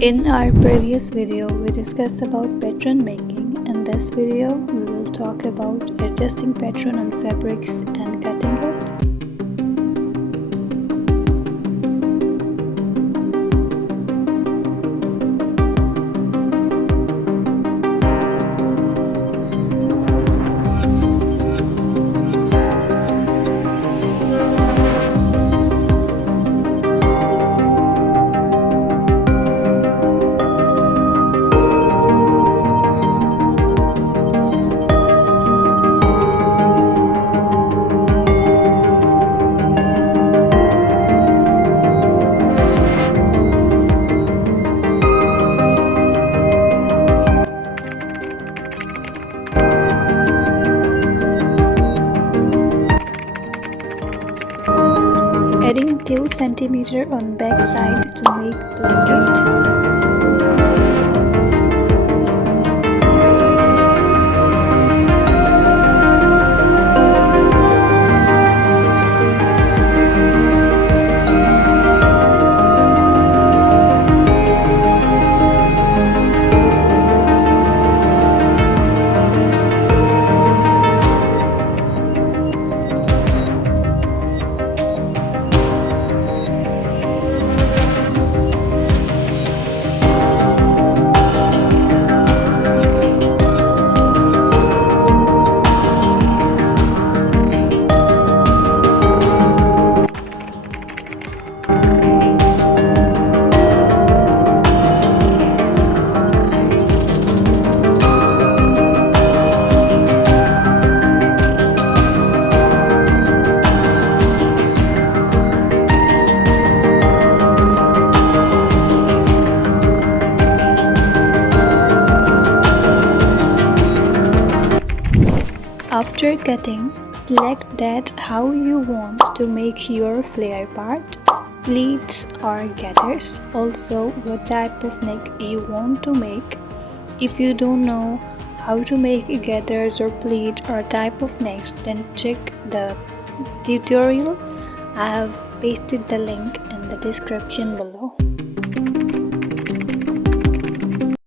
In our previous video, we discussed about pattern making. In this video, we will talk about adjusting pattern on fabrics and cutting it. Adding 2 cm on back side to make blanket. After cutting, select that how you want to make your flare part, pleats or gathers, also what type of neck you want to make. If you don't know how to make gathers or pleat or type of necks, then check the tutorial. I have pasted the link in the description below.